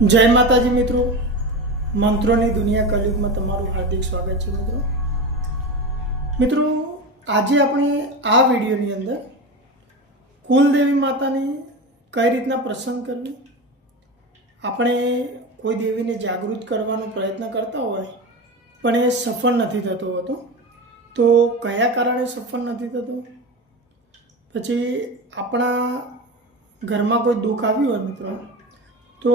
જય માતાજી મિત્રો. મંત્રોની દુનિયા કલયુગમાં તમારું હાર્દિક સ્વાગત છે મિત્રો. મિત્રો, આજે આપણે આ વિડીયોની અંદર કુલદેવી માતાની કઈ રીતના પ્રસંગ કરવી? આપણે કોઈ દેવીને જાગૃત કરવાનો પ્રયત્ન કરતા હોય, પણ એ સફળ નથી થતો હોતો, તો કયા કારણે સફળ નથી થતો? પછી આપણા ઘરમાં કોઈ દુઃખ આવ્યું હોય મિત્રો? તો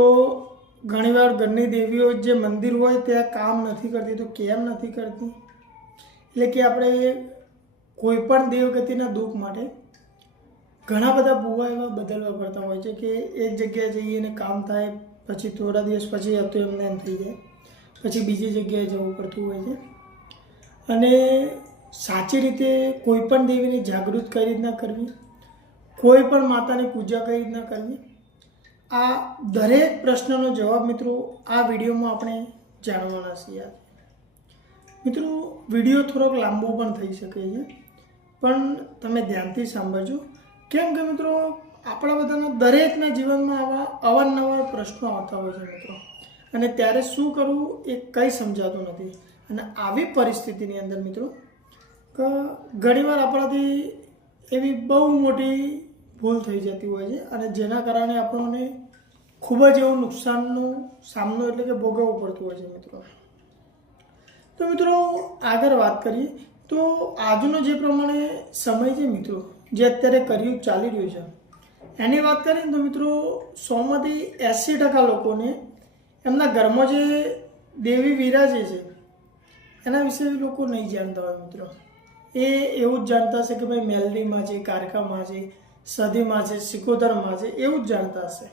ઘણીવાર ઘરની દેવીઓ જે મંદિર હોય ત્યાં કામ નથી કરતી, તો કેમ નથી કરતી? એટલે કે આપણે કોઈ પણ દેવગતિના દુઃખ માટે ઘણા બધા ભૂવા એવા બદલવા પડતા હોય છે કે એક જગ્યાએ જઈએ અને કામ થાય, પછી થોડા દિવસ પછી હતું એમને એમ થઈ જાય, પછી બીજી જગ્યાએ જવું પડતું હોય છે. અને સાચી રીતે કોઈ પણ દેવીને જાગૃત કઈ રીતના કરવી? કોઈ પણ માતાની પૂજા કઈ રીતના કરવી? આ દરેક પ્રશ્નનો જવાબ મિત્રો આ વિડીયોમાં આપણે જાણવાના છીએ. મિત્રો, વીડિયો થોડોક લાંબો પણ થઈ શકે છે, પણ તમે ધ્યાનથી સાંભળજો. કેમ કે મિત્રો, આપણા બધાના દરેકના જીવનમાં આવા અવારનવાર પ્રશ્નો આવતા હોય છે મિત્રો. અને ત્યારે શું કરવું એ કંઈ સમજાતું નથી. અને આવી પરિસ્થિતિની અંદર મિત્રો ઘણીવાર આપણાથી એવી બહુ મોટી ભૂલ થઈ જતી હોય છે અને જેના કારણે આપણને ખૂબ જ એવું નુકસાનનો સામનો એટલે કે ભોગવવો પડતું હોય છે મિત્રો. તો મિત્રો, આગળ વાત કરીએ, તો આજનો જે પ્રમાણે સમય છે મિત્રો, જે અત્યારે કર્યું ચાલી રહ્યું છે, એની વાત કરીએ તો મિત્રો, સોમાંથી એંસી ટકા લોકોને એમના ઘરમાં જે દેવી વિરાજે છે, એના વિશે લોકો નહીં જાણતા હોય મિત્રો. એ એવું જ જાણતા હશે કે ભાઈ મેલડીમાં છે કારકામાં છે સદીમાં છે, સિકોદરમાં છે, એવું જ જાણતા હશે.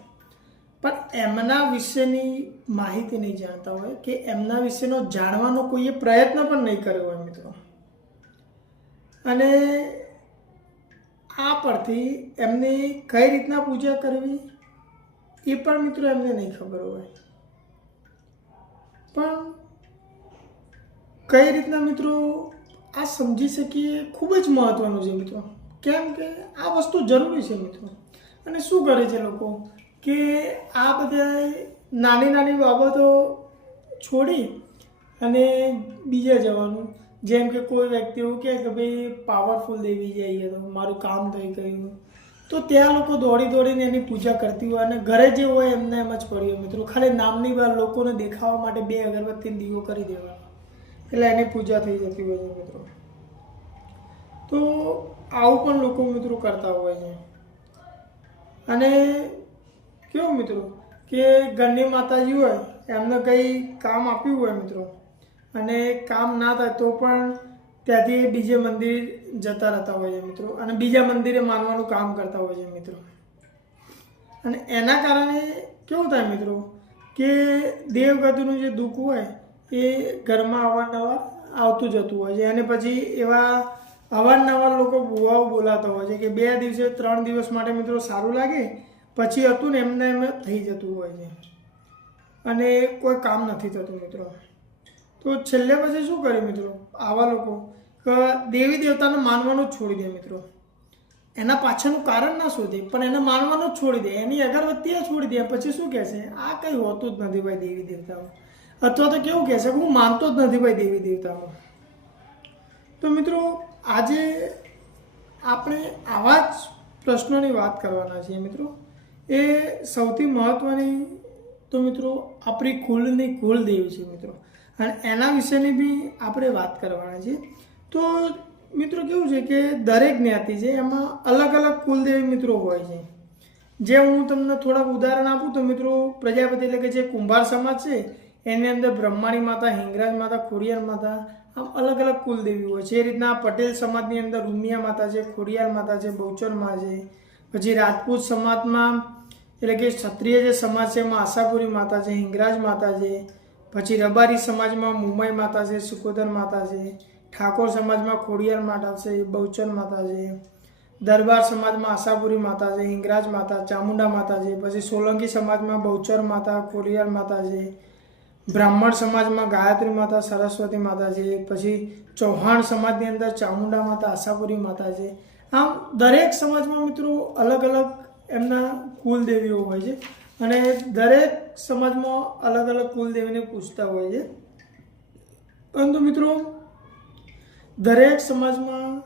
પણ એમના વિશેની માહિતી નહીં જાણતા હોય કે એમના વિશેનો જાણવાનો કોઈએ પ્રયત્ન પણ નહીં કર્યો હોય મિત્રો. અને આ પરથી એમની કઈ રીતના પૂજા કરવી એ પણ મિત્રો એમને નહીં ખબર હોય. પણ કઈ રીતના મિત્રો આ સમજી શકીએ ખૂબ જ મહત્વનું છે મિત્રો. કેમ કે આ વસ્તુ જરૂરી છે મિત્રો. અને શું કરે છે લોકો? કે આ બધા નાની નાની બાબતો છોડી અને બીજે જવાનું. જેમ કે કોઈ વ્યક્તિ એવું કહે કે ભાઈ પાવરફુલ દેવી જઈએ તો, મારું કામ થઈ ગયું. તો ત્યાં લોકો દોડી દોડીને એની પૂજા કરતી હોય અને ઘરે જે હોય એમને એમ જ પડ્યું મિત્રો. ખાલી નામની વાર લોકોને દેખાવા માટે બે અગરબત્તી દીવો કરી દેવાનો. એટલે એની પૂજા થઈ જતી હોય છે મિત્રો. તો આવું પણ લોકો મિત્રો કરતા હોય છે. અને કેવું મિત્રો? કે ઘરની માતાજી હોય, એમને કંઈ કામ આપ્યું હોય મિત્રો? અને કામ ના થાય તો પણ ત્યાંથી બીજે મંદિર જતા રહેતા હોય છે મિત્રો. અને બીજા મંદિરે માનવાનું કામ કરતા હોય છે મિત્રો. અને એના કારણે કેવું થાય મિત્રો? કે દેવગતિનું જે દુઃખ હોય, એ ઘરમાં અવારનવાર આવતું જતું હોય છે. અને પછી એવા અવારનવાર લોકો બુવાઓ બોલાતા હોય છે કે બે દિવસે, ત્રણ દિવસ માટે મિત્રો સારું લાગે, પછી હતું ને એમને એમ થઈ જતું હોય છે. અને કોઈ કામ નથી થતું મિત્રો. તો છેલ્લે પછી શું કરે મિત્રો? આવા લોકો કે દેવી દેવતાને માનવાનું જ છોડી દે મિત્રો. એના પાછળનું કારણ ના શોધે, પણ એને માનવાનું જ છોડી દે. એની અગરબત્તી છોડી દે, પછી શું કહેશે? આ કંઈ હોતું જ નથી ભાઈ દેવી દેવતાઓ. અથવા તો કેવું કહેશે હું માનતો જ નથી ભાઈ દેવી દેવતાઓ. તો મિત્રો આજે આપણે આવા જ પ્રશ્નોની વાત કરવાના છીએ મિત્રો. એ સૌથી મહત્ત્વની તો મિત્રો આપણી કુલની કુલદેવી છે મિત્રો. અને એના વિશેની બી આપણે વાત કરવાના છીએ. તો મિત્રો કેવું છે કે દરેક જ્ઞાતિ છે એમાં અલગ અલગ કુલદેવી મિત્રો હોય છે. જે હું તમને થોડાક ઉદાહરણ આપું તો મિત્રો પ્રજાપતિ એટલે કે જે કુંભાર સમાજ છે એની અંદર બ્રહ્માણી માતા, હિંગરાજ માતા, ખોડિયાર માતા, આમ અલગ અલગ કુલદેવી હોય છે. એ રીતના પટેલ સમાજની અંદર રૂમિયા માતા છે, ખોડિયાર માતા છે બહુચરમાં છે. પછી રાજપૂત સમાજમાં, એટલે કે ક્ષત્રિય જે સમાજ છે, એમાં આશાપુરી માતા છે, હિંગરાજ માતા છે. પછી રબારી સમાજમાં મુંબઈ માતા છે, સુકોદર માતા છે. ઠાકોર સમાજમાં ખોડિયાર માતા છે, બહુચર માતા છે. દરબાર સમાજમાં આશાપુરી માતા છે, હિંગરાજ માતા, ચામુંડા માતા છે. પછી સોલંકી સમાજમાં બહુચર માતા, ખોડિયાર માતા છે. બ્રાહ્મણ સમાજમાં ગાયત્રી માતા, સરસ્વતી માતા છે પછી ચૌહાણ સમાજની અંદર ચામુંડા માતા, આશાપુરી માતા છે આમ દરેક સમાજમાં મિત્રો અલગ અલગ એમના કુલદેવીઓ હોય છે અને દરેક સમાજમાં અલગ અલગ કુલદેવીને પૂછતા હોય છે. પરંતુ મિત્રો, દરેક સમાજમાં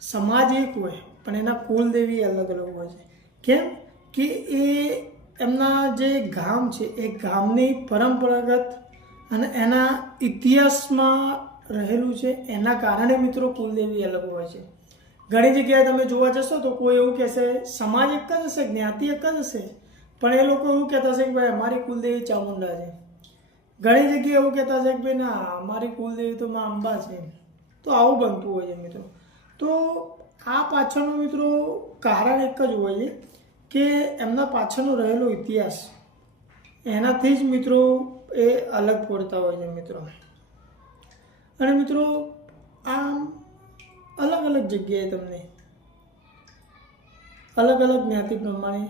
સમાજ એક હોય, પણ એના કુલદેવી અલગ અલગ હોય છે. કેમ? કે એ એમના જે ગામ છે, એ ગામની પરંપરાગત અને એના ઇતિહાસમાં રહેલું છે, એના કારણે મિત્રો કુલદેવી અલગ હોય છે. ઘણી જગ્યાએ તમે જોવા જશો તો કોઈ એવું કહેશે, સમાજ એક જ હશે, જ્ઞાતિ એક જ હશે. પણ એ લોકો એવું કહેતા હશે કે, ભાઈ, અમારી કુલદેવી ચામુંડા છે. ઘણી જગ્યાએ એવું કહેતા છે કે, ભાઈ, ના, અમારી કુલદેવી તો માં અંબા છે. તો આવું બનતું હોય છે મિત્રો. તો આ પાછળનું મિત્રો કારણ એક જ હોય છે. કે એમના પાછળનો રહેલો ઇતિહાસ, એનાથી જ મિત્રો એ અલગ પડતા હોય છે મિત્રો. અને મિત્રો, આમ અલગ અલગ જગ્યાએ તમને અલગ અલગ જ્ઞાતિ પ્રમાણે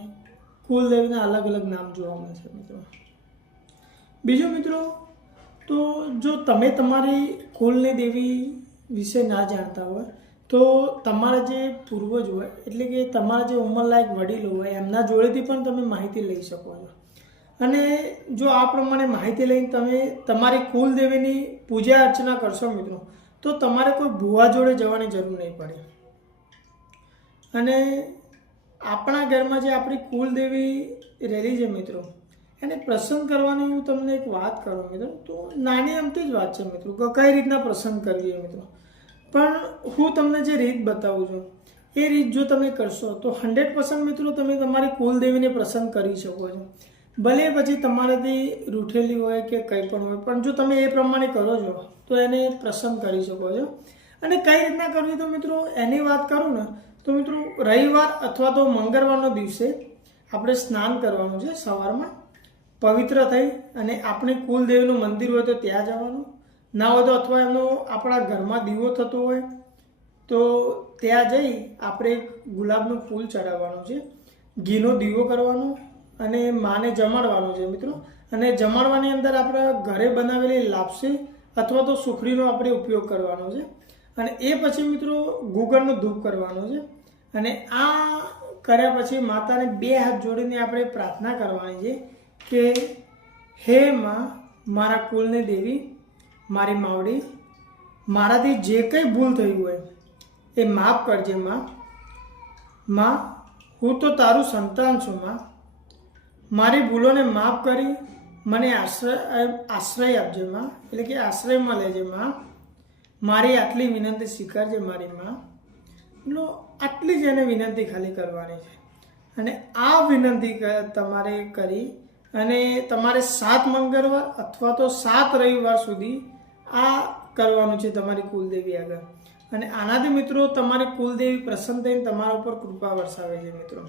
કુલદેવીના અલગ અલગ નામ જોવા મળશે મિત્રો. બીજું મિત્રો, તો જો તમે તમારી કુલની દેવી વિશે ના જાણતા હોય તો તમારા જે પૂર્વજ હોય, એટલે કે તમારા જે ઉંમરલાયક વડીલો હોય, એમના જોડેથી પણ તમે માહિતી લઈ શકો છો. અને જો આ પ્રમાણે માહિતી લઈને તમે તમારી કુલદેવીની પૂજા અર્ચના કરશો મિત્રો, તો તમારે કોઈ ભુવા જોડે જવાની જરૂર નહીં પડે. અને આપણા ઘરમાં જે આપણી કુલદેવી રહેલી છે મિત્રો, એને પ્રસન્ન કરવાની હું તમને એક વાત કરું મિત્રો, તો નાની અમથી જ વાત છે મિત્રો કઈ રીતના પ્રસન્ન કરવી મિત્રો? પણ હું તમને જે રીત બતાવું છું, એ રીત જો તમે કરશો, તો હંડ્રેડ પર્સન્ટ મિત્રો તમે તમારી કુલદેવીને પ્રસન્ન કરી શકો છો. ભલે પછી તમારાથી રૂઠેલી હોય કે કંઈ પણ હોય, પણ જો તમે એ પ્રમાણે કરો છો, તો એને પ્રસન્ન કરી શકો છો. અને કઈ રીતના કરવી તો મિત્રો, એની વાત કરું ને, તો મિત્રો રવિવાર અથવા તો મંગળવારનો દિવસે આપણે સ્નાન કરવાનું છે સવારમાં. પવિત્ર થઈ અને આપણે કુલદેવીનું મંદિર હોય તો ત્યાં જવાનું. ના હોય તો અથવા એમનો આપણા ઘરમાં દીવો થતો હોય, તો ત્યાં જઈ આપણે ગુલાબનું ફૂલ ચડાવવાનું છે. ઘીનો દીવો કરવાનો અને માને જમાડવાનું છે મિત્રો. અને જમાડવાની અંદર આપણા ઘરે બનાવેલી લાપસી અથવા તો સુખડીનો આપણે ઉપયોગ કરવાનો છે. અને એ પછી મિત્રો ગુગળનો ધૂપ કરવાનો છે. અને આ કર્યા પછી માતાને બે હાથ જોડીને આપણે પ્રાર્થના કરવાની છે કે, હે માં, મારા કુલને દેવી મારી માવડી, મારાથી જે કંઈ ભૂલ થઈ હોય, એ માફ કરજે, માં. માં, હું તો તારું સંતાન છું, માં. મારી ભૂલોને માફ કરી મને આશ્રય આશ્રય આપજે, માં. એટલે કે આશ્રયમાં લેજે, માં. મારી આટલી વિનંતી સ્વીકારજે મારી, માં. એટલો આટલી જ એને વિનંતી ખાલી કરવાની છે. અને આ વિનંતી તમારે કરી અને તમારે સાત મંગળવાર અથવા તો સાત રવિવાર સુધી આ કરવાનું છે તમારી કુલદેવી આગળ. અને આનાથી મિત્રો તમારી કુલદેવી પ્રસન્ન થઈને તમારા ઉપર કૃપા વરસાવે છે મિત્રો.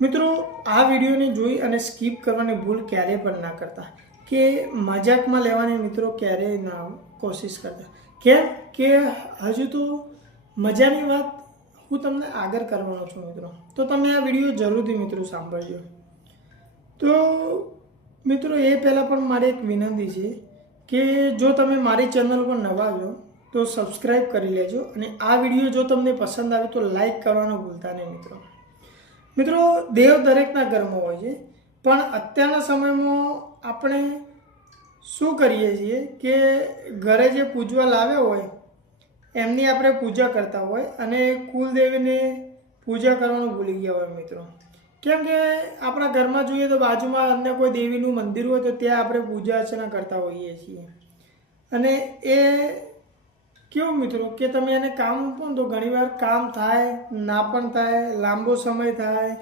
મિત્રો, આ વિડીયોને જોઈ અને સ્કીપ કરવાની ભૂલ ક્યારેય પણ ના કરતા. કે મજાકમાં લેવાની મિત્રો ક્યારેય ના કોશિશ કરતા. કેમ? કે હજુ તો મજાની વાત હું તમને આગળ કરવાનો છું મિત્રો. તો તમે આ વીડિયો જરૂરથી મિત્રો સાંભળજો. તો મિત્રો, એ પહેલાં પણ મારે એક વિનંતી છે. કે જો તમે મારી ચેનલ પર નવા છો તો સબસ્ક્રાઈબ કરી લેજો અને આ વીડિયો જો તમને પસંદ આવે તો લાઈક કરવાનું ભૂલતા નહીં મિત્રો. મિત્રો, દેવ દરેકના ઘરમાં હોય છે, પણ અત્યારના સમયમાં આપણે શું કરીએ છીએ કે ઘરે જે પૂજવા લાવ્યા હોય, એમની આપણે પૂજા કરતા હોય અને કુલદેવીને પૂજા કરવાનું ભૂલી ગયા હોય મિત્રો. કેમ કે આપણા ઘરમાં જોઈએ તો બાજુમાં અન્ય કોઈ દેવીનું મંદિર હોય તો ત્યાં આપણે પૂજા અર્ચના કરતા હોઈએ છીએ. અને એ કેવું મિત્રો કે તમે એને કામ મૂકો ને તો ઘણીવાર કામ થાય, ના પણ થાય, લાંબો સમય થાય,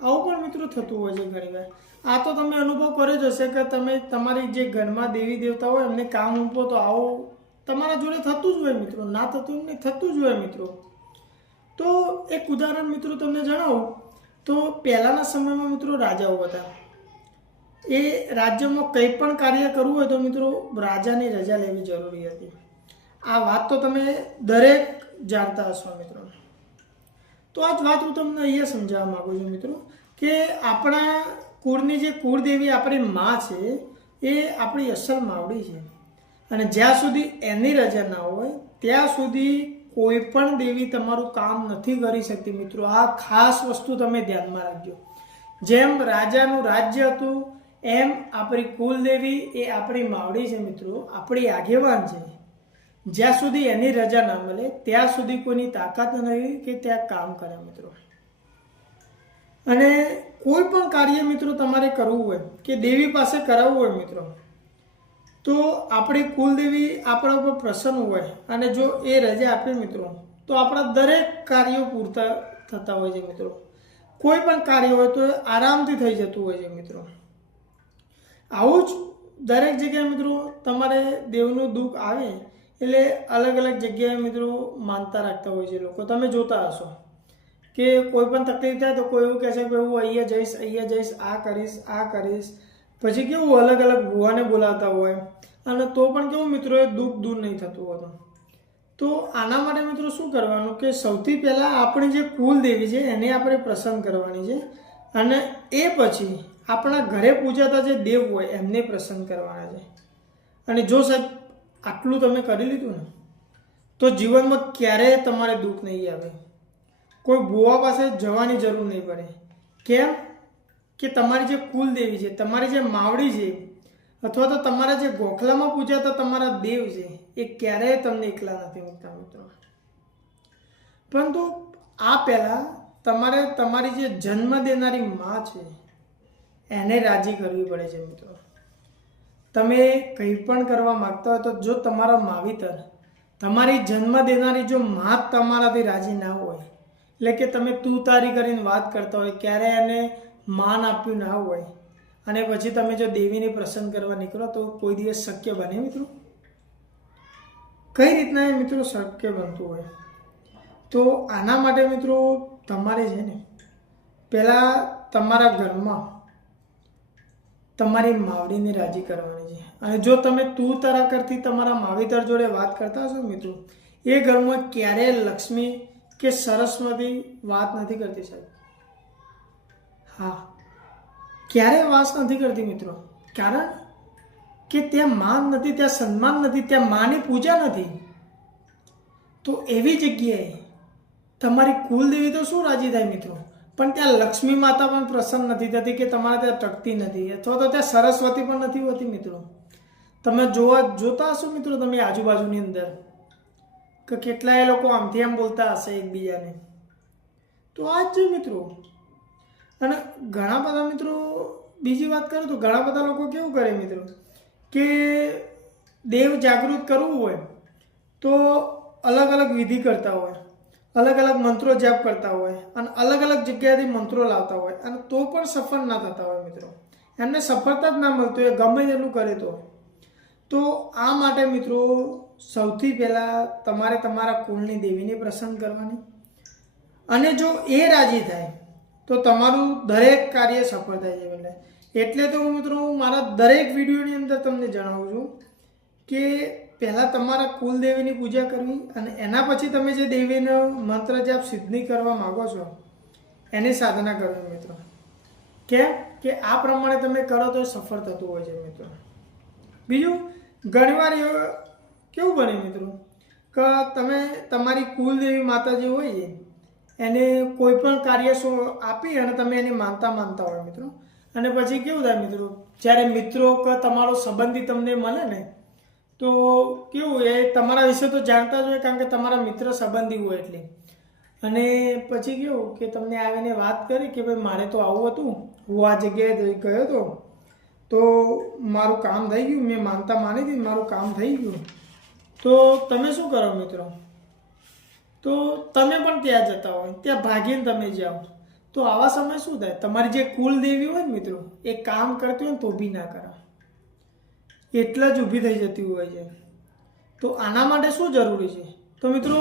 આવું પણ મિત્રો થતું હોય છે ઘણીવાર. આ તો તમે અનુભવ કર્યો જ હશે કે તમે તમારી જે ઘરમાં દેવી દેવતા હોય એમને કામ મૂકો તો આવું તમારા જોડે થતું જ હોય મિત્રો, ના થતું નહીં થતું જ હોય મિત્રો. તો એક ઉદાહરણ મિત્રો તમને જણાવું. તો પહેલાંના સમયમાં મિત્રો રાજાઓ હતા. એ રાજ્યમાં કંઈ પણ કાર્ય કરવું હોય તો મિત્રો રાજાની રજા લેવી જરૂરી હતી. આ વાત તો તમે દરેક જાણતા હશો મિત્રો. તો આ જ વાત હું તમને અહીંયા સમજાવવા માગું છું મિત્રો, કે આપણા કુળની જે કુળદેવી આપણી માં છે, એ આપણી અસલ માવડી છે. અને જ્યાં સુધી એની રજા ના હોય, ત્યાં સુધી કોઈ પણ દેવી તમારું કામ નથી કરી શકતી મિત્રો. આ ખાસ વસ્તુ તમે ધ્યાનમાં રાખજો. જેમ રાજાનું રાજ્ય હતું, એમ આપણી કુલદેવી એ આપણી માવડી છે મિત્રો, આપણી આગેવાન છે. જ્યાં સુધી એની રજા ના મળે, ત્યાં સુધી કોઈની તાકાત નથી કે ત્યાં કામ કરે મિત્રો. અને કોઈ પણ કાર્ય મિત્રો તમારે કરવું હોય, કે દેવી પાસે કરાવવું હોય મિત્રો. તો આપણી કુલદેવી આપણા ઉપર પ્રસન્ન હોય અને જો એ રજા આપે મિત્રો, તો આપણા દરેક કાર્યો પૂરતા થતા હોય છે મિત્રો. કોઈ પણ કાર્ય હોય તો આરામથી થઈ જતું હોય છે મિત્રો. આવું જ દરેક જગ્યાએ મિત્રો તમારે દેવનું દુઃખ આવે એટલે અલગ અલગ જગ્યાએ મિત્રો માનતા રાખતા હોય છે લોકો. તમે જોતા હશો કે કોઈ પણ તકલીફ થાય તો કોઈ એવું કહે છે કે હું અહીંયા જઈશ અહીંયા જઈશ, આ કરીશ આ કરીશ. પછી કેવું અલગ અલગ ભુવાને બોલાવતા હોય અને તો પણ કેવું મિત્રો એ દુઃખ દૂર નહીં થતું હોતું. તો આના માટે મિત્રો શું કરવાનું કે સૌથી પહેલાં આપણી જે કુલદેવી છે એને આપણે પ્રસન્ન કરવાની છે અને એ પછી આપણા ઘરે પૂજાતા જે દેવ હોય એમને પ્રસન્ન કરવાના છે. અને જો સાહેબ આટલું તમે કરી લીધું ને, તો જીવનમાં ક્યારેય તમારે દુઃખ નહીં આવે. કોઈ ભૂવા પાસે જવાની જરૂર નહીં પડે. કેમ? કે તમારી જે કુલદેવી છે, તમારી જે માવડી છે, અથવા તો તમારા જે ગોખલામાં પૂજાતા તમારા દેવ છે, એ ક્યારેય તમને એકલા નથી મૂકતા મિત્રો. પરંતુ આ પહેલાં તમારે તમારી જે જન્મ દેનારી માં છે, એને રાજી કરવી પડે છે મિત્રો. તમે કંઈ પણ કરવા માગતા હોય તો જો તમારા માવિતર તમારી જન્મ દેનારી જો માં તમારાથી રાજી ના હોય, એટલે કે તમે તું તારી કરીને વાત કરતા હોય, ક્યારે એને માન આપ્યું ના હોય અને પછી તમે જો દેવીને પ્રસન્ન કરવા નીકળો તો કોઈ દિવસ શક્ય બને મિત્રો? કઈ રીતના એ મિત્રો શક્ય બનતું હોય? તો આના માટે મિત્રો તમારે છે ને પહેલાં તમારા ઘરમાં તમારી માવડીને રાજી કરવાની છે. અને જો તમે તું તારા કરતી તમારા માવીતર જોડે વાત કરતા હશો મિત્રો, એ ઘરમાં ક્યારેય લક્ષ્મી કે સરસ્વતી વાત નથી કરતી સાહેબ. હા. ક્યારેય વાસ નથી કરતી મિત્રો? કારણ કે ત્યાં માન નથી, ત્યાં સન્માન નથી, ત્યાં માની પૂજા નથી. તો એવી જગ્યાએ તમારી કુલદેવી તો શું રાજી થાય મિત્રો? પણ ત્યાં લક્ષ્મી માતા પણ પ્રસન્ન નથી થતી કે તમારે ત્યાં ટકતી નથી, અથવા તો ત્યાં સરસ્વતી પણ નથી હોતી મિત્રો. તમે જોવા જોતા હશો મિત્રો તમે આજુબાજુની અંદર કે કેટલાય લોકો આમથી આમ બોલતા હશે એકબીજાને. તો આ જ મિત્રો અને ઘણા બધા મિત્રો, બીજી વાત કરું તો ઘણા બધા લોકો કેવું કરે મિત્રો, કે દેવ જાગૃત કરવું હોય તો અલગ અલગ વિધિ કરતા હોય, અલગ અલગ મંત્રો જાપ કરતા હોય અને અલગ અલગ જગ્યાએથી મંત્રો લાવતા હોય અને તો પણ સફળ ના થતા હોય મિત્રો. એમને સફળતા જ ના મળતું એ ગમે તેટલું કરે તો. તો આ માટે મિત્રો સૌથી પહેલાં તમારે તમારા કુળની દેવીને પ્રસન્ન કરવાની. અને જો એ રાજી થાય તો તમારું દરેક કાર્ય સફળ થાય છે એટલે. એટલે તો હું મિત્રો હું મારા દરેક વિડીયોની અંદર તમને જણાવું છું કે પહેલાં તમારા કુલદેવીની પૂજા કરવી અને એના પછી તમે જે દેવીનો મંત્ર જાપ સિદ્ધિ કરવા માગો છો, એની સાધના કરવી મિત્રો. કેમ? કે આ પ્રમાણે તમે કરો તો સફળ થતું હોય છે મિત્રો. બીજું, ઘણીવાર કેવું બને મિત્રો, કે તમે તમારી કુલદેવી માતાજી હોય છે એને કોઈ પણ કાર્ય આપી અને તમે એને માનતા માનતા હોય મિત્રો. અને પછી કેવું થાય મિત્રો, જ્યારે મિત્રો કે તમારો સંબંધી તમને મળે ને, તો કેવું એ તમારા વિશે તો જાણતા જ હોય કારણ કે તમારા મિત્ર સંબંધી હોય એટલે. અને પછી કેવું કે તમને આવીને વાત કરી કે ભાઈ મારે તો આવું હતું, હું આ જગ્યાએ ગયો હતો, તો મારું કામ થઈ ગયું, મેં માનતા માની હતી મારું કામ થઈ ગયું. તો તમે શું કરો મિત્રો? તો તમે પણ ત્યાં જતા હોય, ત્યાં ભાગીને તમે જાઓ. તો આવા સમય શું થાય? તમારી જે કુલ દેવી હોય ને મિત્રો, એ કામ કરતી હોય તો બી ના કરા એટલા જ ઊભી થઈ જતી હોય છે. તો આના માટે શું જરૂરી છે? તો મિત્રો,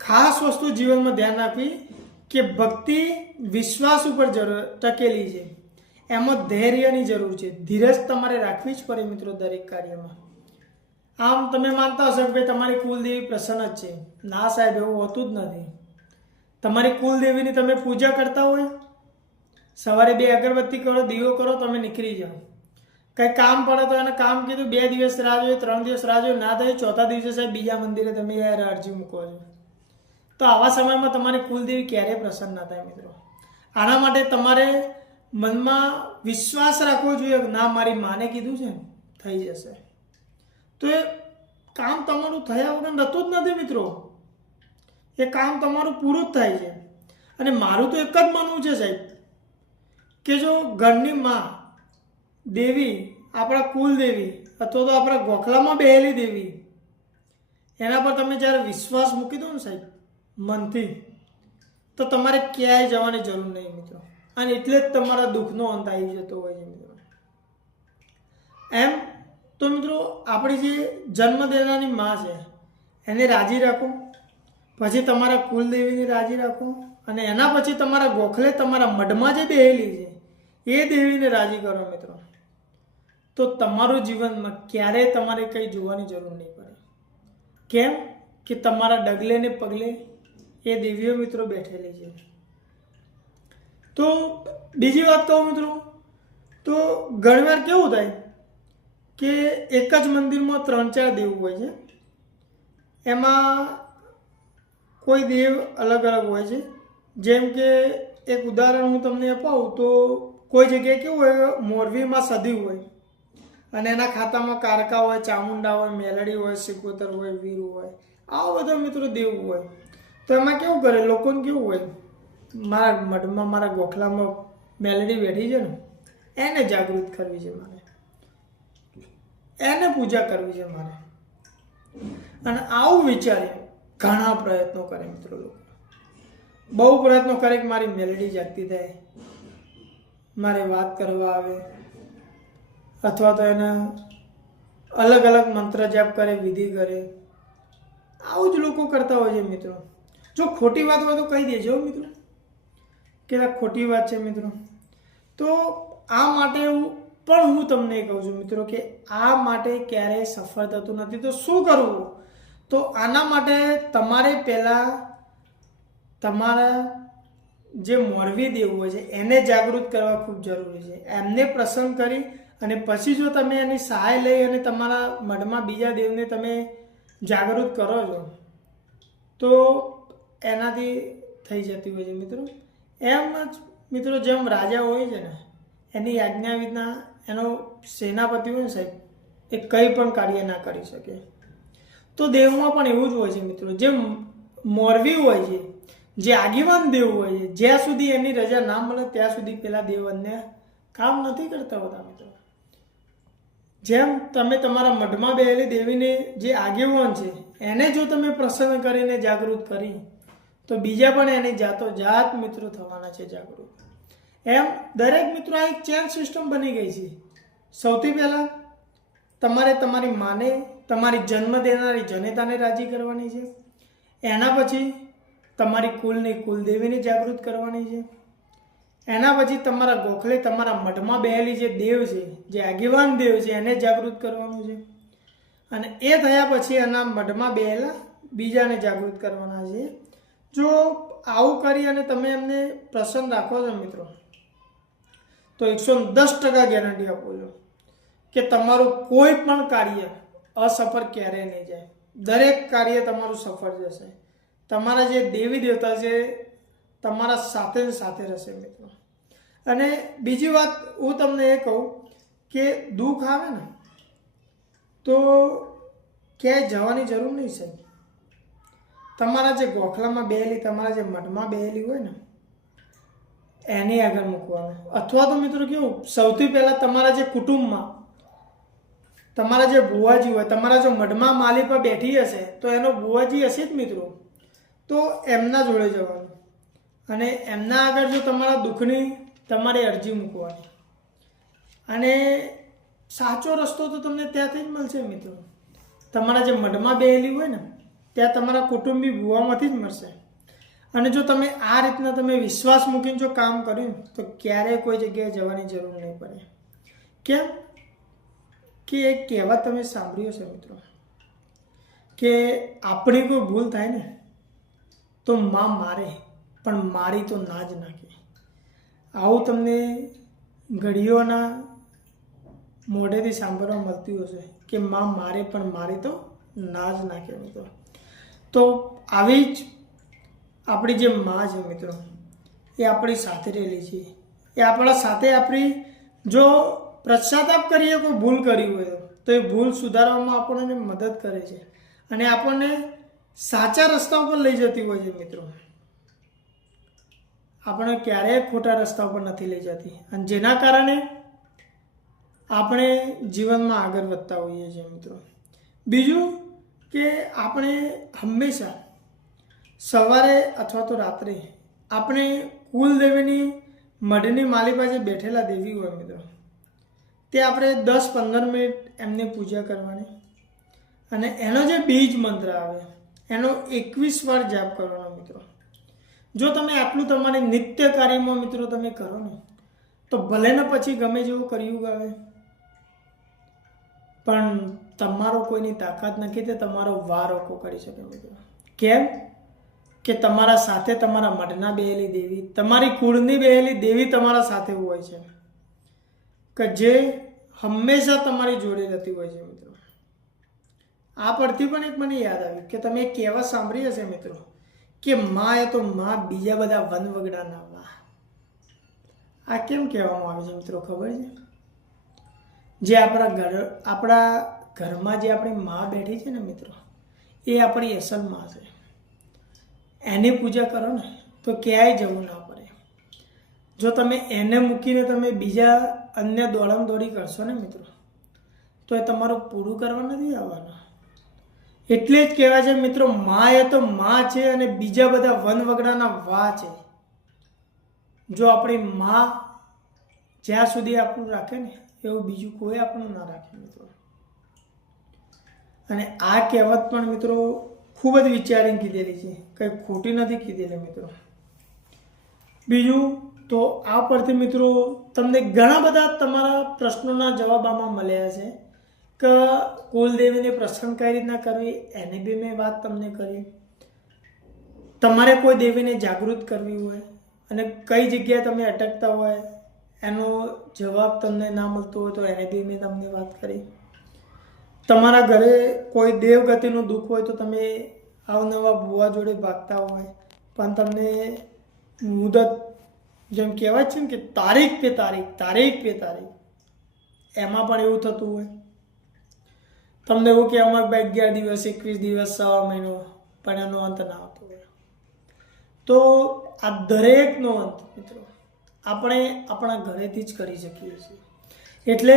ખાસ વસ્તુ જીવનમાં ધ્યાન રાખવી કે ભક્તિ વિશ્વાસ ઉપર જરૂર ટકેલી છે. એમાં ધૈર્યની જરૂર છે. ધીરજ તમારે રાખવી જ પડે મિત્રો દરેક કાર્યમાં. આમ તમે માનતા હશો કે ભાઈ તમારી કુલદેવી પ્રસન્ન જ છે. ના સાહેબ, એવું હોતું જ નથી. તમારી કુલદેવીની તમે પૂજા કરતા હોય, સવારે બે અગરબત્તી કરો, દીવો કરો, તમે નીકળી જાઓ. કંઈ કામ પડે તો એને કામ કીધું, બે દિવસ રાહ જોઈએ ત્રણ દિવસ રાહ જોઈએ ના થાય, ચોથા દિવસે સાહેબ બીજા મંદિરે તમે યાર અરજી મૂકો છો તો આવા સમયમાં તમારી કુલદેવી ક્યારેય પ્રસન્ન ના થાય મિત્રો. આના માટે તમારે મનમાં વિશ્વાસ રાખવો જોઈએ ના, મારી માને કીધું છે ને, થઈ જશે. તો એ કામ તમારું થયા વગર થતું જ નથી મિત્રો. એ કામ તમારું પૂરું જ થાય છે. અને મારું તો એક જ માનવું છે સાહેબ, કે જો ઘરની માં દેવી આપણા કુલ દેવી અથવા તો આપણા ગોખલામાં બેહેલી દેવી, એના પર તમે જ્યારે વિશ્વાસ મૂકી દો ને સાહેબ, મનથી, તો તમારે ક્યાંય જવાની જરૂર નહીં મિત્રો. અને એટલે જ તમારા દુઃખનો અંત આવી જતો હોય છે મિત્રો. એમ તો મિત્રો, આપણી જે જન્મદેનાની માં છે, એને રાજી રાખો. પછી તમારા કુલદેવીને રાજી રાખો અને એના પછી તમારા ગોખલે તમારા મઢમાં જે બેહેલી છે, એ દેવીને રાજી કરો મિત્રો. તો તમારું જીવનમાં ક્યારેય તમારે કંઈ જોવાની જરૂર નહીં પડે. કેમ કે તમારા ડગલે ને પગલે એ દેવીઓ મિત્રો બેઠેલી છે. તો બીજી વાત કહું મિત્રો, તો ઘણીવાર કેવું થાય કે એક જ મંદિરમાં ત્રણ ચાર દેવ હોય છે. એમાં કોઈ દેવ અલગ અલગ હોય છે. જેમ કે એક ઉદાહરણ હું તમને અપાવું તો કોઈ જગ્યાએ કેવું હોય, મોરબીમાં સદી હોય અને એના ખાતામાં કારકા હોય, ચામુંડા હોય, મેલડી હોય, સિકોતર હોય, વીર હોય, આવા બધા મિત્રો દેવ હોય. તો એમાં કેવું કરે? લોકોને કેવું હોય? મારા મઢમાં, મારા ગોખલામાં મેલડી બેઠી છે ને, એને જાગૃત કરવી છે મારે. એને પૂજા કરવી છે મારે. અને આવું વિચારે ઘણા પ્રયત્નો કરે મિત્રો લોકો. બહુ પ્રયત્નો કરે કે મારી મેલડી જાગતી થાય, મારે વાત કરવા આવે, અથવા તો એના અલગ અલગ મંત્ર જાપ કરે, વિધિ કરે. આવું જ લોકો કરતા હોય છે મિત્રો. જો ખોટી વાત હોય તો કહી દેજો મિત્રો. કે આ ખોટી વાત છે મિત્રો. તો આ માટે હું પણ હું તમને કહું છું મિત્રો કે આ માટે ક્યારેય સફળ થતું નથી. તો શું કરવું? તો આના માટે તમારે પહેલાં તમારા જે મોરવી દેવું હોય છે, એને જાગૃત કરવા ખૂબ જરૂરી છે. એમને પ્રસન્ન કરી અને પછી જો તમે એની સહાય લઈ અને તમારા મઢમાં બીજા દેવને તમે જાગૃત કરો છો, તો એનાથી થઈ જતી હોય છે મિત્રો. એમ જ મિત્રો જેમ રાજા હોય છે ને, એની આજ્ઞા વિના એનો સેનાપતિ હોય ને સાહેબ, એ કંઈ પણ કાર્ય ના કરી શકે. તો દેવમાં પણ એવું જ હોય છે મિત્રો, જે મોરવી હોય છે, જે આગેવાન દેવ હોય છે, જ્યાં સુધી એની રજા ના મળે ત્યાં સુધી પેલા દેવનને કામ નથી કરતા હોતા મિત્રો. જેમ તમે તમારા મઢમાં બેહેલી દેવીને જે આગેવાન છે, એને જો તમે પ્રસન્ન કરીને જાગૃત કરી, તો બીજા પણ એની જાતો, જાત મિત્રો થવાના છે જાગૃત. એમ દરેક મિત્રો આ એક ચેન સિસ્ટમ બની ગઈ છે. સૌથી પહેલાં તમારે તમારી માને, તમારી જન્મ દેનારી જનેતાને રાજી કરવાની છે. એના પછી તમારી કુલની કુલદેવીને જાગૃત કરવાની છે. એના પછી તમારા ગોખલે તમારા મઠમાં બેહેલી જે દેવ છે, જે આગેવાન દેવ છે, એને જાગૃત કરવાનું છે. અને એ થયા પછી એના મઠમાં બેહેલા બીજાને જાગૃત કરવાના છે. જો આવું કરી અને તમે એમને પ્રસન્ન રાખો છો મિત્રો. તો એકસો દસ ટકા ગેરંટી આપું છું કે તમારું કોઈ પણ કાર્ય અસફળ ક્યારેય નહીં જાય. દરેક કાર્ય તમારું સફળ જશે. તમારા જે દેવી દેવતા છે, તમારા સાથે સાથે રહેશે મિત્રો. અને બીજી વાત હું તમને એ કહું કે દુઃખ આવે ને, તો ક્યાંય જવાની જરૂર નહીં છે તમારા જે ગોખલામાં બેહેલી, તમારા જે મઠમાં બેહેલી હોય ને એની આગળ મૂકવાનું. અથવા તો મિત્રો કેવું, સૌથી પહેલાં તમારા જે કુટુંબમાં, તમારા જે બુવાજી હોય, તમારા જો મઢમાં માલી પર બેઠી હશે, તો એનો બુવાજી હશે જ મિત્રો. તો એમના જોડે જવાનું. અને એમના આગળ જો તમારા દુઃખની તમારે અરજી મૂકવાની. અને સાચો રસ્તો તો તમને ત્યાંથી જ મળશે મિત્રો. તમારા જે મઢમાં બેહેલી હોય ને, ત્યાં તમારા કુટુંબી ભૂવામાંથી જ મળશે. અને જો તમે આ રીતના તમે વિશ્વાસ મૂકીને જો કામ કર્યું તો ક્યારેય કોઈ જગ્યાએ જવાની જરૂર નહીં પડે. કેમ? કે એક કહેવત તમે સાંભળ્યો છે મિત્રો, કે આપણી કોઈ ભૂલ થાય ને, તો માં મારે, પણ મારી તો ના જ નાખે. આવું તમને ઘડીઓના મોઢેથી સાંભળવા મળતું હશે કે માં મારે, પણ મારી તો ના જ નાખે મિત્રો. તો આવી જ આપણી જે માં છે મિત્રો, એ આપણી સાથે રહેલી છે. એ આપણા સાથે આપણી જો પશ્ચાતાપ કરીએ, કોઈ ભૂલ કરી હોય, તો એ ભૂલ સુધારવામાં આપણને મદદ કરે છે. અને આપણને સાચા રસ્તા ઉપર લઈ જતી હોય છે મિત્રો. આપણે ક્યારેય ખોટા રસ્તા ઉપર નથી લઈ જતી. અને જેના કારણે આપણે જીવનમાં આગળ વધતા હોઈએ છીએ મિત્રો. બીજું કે આપણે હંમેશા સવારે અથવા તો રાત્રે આપણે કુલદેવીની મઢની માલી પાસે બેઠેલા દેવી હોય મિત્રો. તે આપણે દસ પંદર મિનિટ એમને પૂજા કરવાની. અને એનો જે બીજ મંત્ર આવે, એનો એકવીસ વાર જાપ કરવાનો મિત્રો. જો તમે આટલું તમારી નિત્ય કાર્યમાં મિત્રો તમે કરો ને, તો ભલે ને પછી ગમે જેવું કર્યું આવે પણ તમારો કોઈની તાકાત નથી તે તમારો વાર ઓકો કરી શકે મિત્રો. કેમ? કે તમારા સાથે તમારા મઢના બેહેલી દેવી, તમારી કુળની બેહેલી દેવી તમારા સાથે હોય છે. કે જે હંમેશા તમારી જોડે રહેતી હોય છે મિત્રો. આ પરથી પણ એક મને યાદ આવ્યું કે તમે એક કહેવત સાંભળી હશે મિત્રો, કે માં એ તો માં બીજા બધા વન વગડા ના માં. આ કેમ કહેવામાં આવે છે મિત્રો ખબર છે? જે આપણા ઘર, આપણા ઘરમાં જે આપણી માં બેઠી છે ને મિત્રો, એ આપણી અસલમાં છે. એની પૂજા કરો ને, તો ક્યાંય જવું ના પડે. જો તમે એને મૂકીને તમે બીજા અન્ય દોડમ દોડી કરશો ને મિત્રો, તો એ તમારું પૂરું કરવા નથી આવવાનું. એટલે જ કહેવાય છે મિત્રો, મા એ તો મા છે અને બીજા બધા વન વગડાના વા છે. જો આપણી મા જ્યાં સુધી આપણું રાખે ને, એવું બીજું કોઈ આપણું ના રાખે મિત્રો. અને આ કહેવત પણ મિત્રો ખૂબ જ વિચારીને કીધેલી છે. કંઈ ખોટી નથી કીધેલી મિત્રો. બીજું તો આ પરથી મિત્રો તમને ઘણા બધા તમારા પ્રશ્નોના જવાબ આમાં મળ્યા છે કે કુલદેવીને પ્રસન્ન કઈ રીતના કરવી એની બી મેં વાત તમને કરી. તમારે કોઈ દેવીને જાગૃત કરવી હોય અને કઈ જગ્યાએ તમે અટકતા હોય એનો જવાબ તમને ના મળતો હોય તો એને બી મેં તમને વાત કરી. તમારા ઘરે કોઈ દેવગતિનું દુઃખ હોય તો તમે અવનવા ભુવા જોડે ભાગતા હોય. પણ તમને મુદત જેમ કહેવાય છે ને કે તારીખ પે તારીખ તારીખ પે તારીખ. એમાં પણ એવું થતું હોય. તમને એવું કે અમારે બે અગિયાર દિવસ, એકવીસ દિવસ, સવા મહિનો, પણ એનો અંત ના આવતો હોય. તો આ દરેકનો અંત મિત્રો, આપણે આપણા ઘરેથી જ કરી શકીએ છીએ. એટલે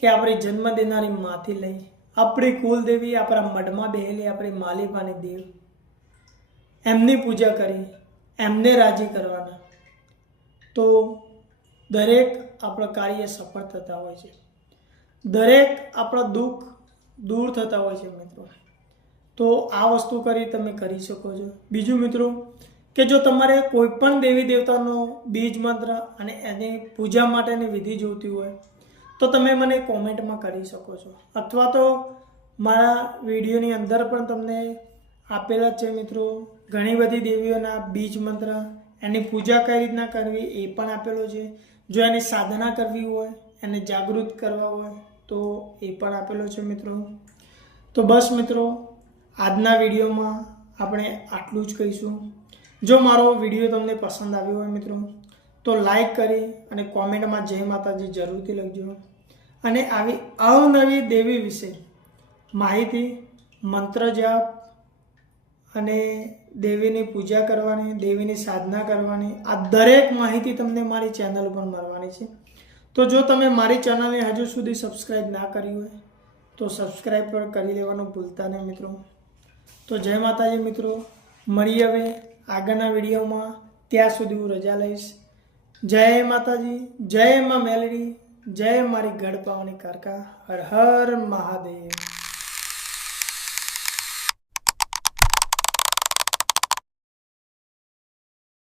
કે આપણી જન્મ દેનારી માથી લઈ આપણી કુલદેવી, આપણા મઢમાં બેહેલી, આપણી માલિકાની દેવ. એમની પૂજા કરી, એમને રાજી કરવાના. તો દરેક આપણા કાર્ય સફળ થતા હોય છે. દરેક આપણા દુઃખ દૂર થતા હોય છે મિત્રો. તો આ વસ્તુ કરી તમે કરી શકો છો. બીજું મિત્રો, કે જો તમારે કોઈ પણ દેવી દેવતાનો બીજ મંત્ર અને એની પૂજા માટેની વિધિ જોઈતી હોય તો તમે મને કોમેન્ટમાં કરી શકો છો. અથવા તો મારા વિડીયોની અંદર પણ તમને આપેલા છે મિત્રો, ઘણી બધી દેવીઓના બીજ મંત્ર, એની પૂજા કઈ રીતના કરવી એ પણ આપેલો છે. જો એની સાધના કરવી હોય, એને જાગૃત કરવા હોય, તો એ પણ આપેલો છે મિત્રો. તો બસ મિત્રો, આજના વિડીયોમાં આપણે આટલું જ કહીશું. જો મારો વીડિયો તમને પસંદ આવ્યો હોય મિત્રો તો લાઈક કરી અને કોમેન્ટમાં જય માતાજી જરૂરથી લખજો. અને આવી અવનવી દેવી વિશે માહિતી, મંત્ર જાપ અને દેવીની પૂજા કરવાની, દેવીની સાધના કરવાની, આ દરેક માહિતી તમને મારી ચેનલ ઉપર મળવાની છે. તો જો તમે મારી ચેનલને હજુ સુધી સબસ્ક્રાઈબ ના કરી હોય, તો સબસ્ક્રાઈબ પણ કરી લેવાનું ભૂલતા નહીં મિત્રો. તો જય માતાજી મિત્રો મળી હવે આગળના વિડીયોમાં. ત્યાં સુધી હું રજા લઈશ. જય માતાજી જય મા મેલડી જય મારી ગઢ પાવાની કારકા હર હર મહાદેવ.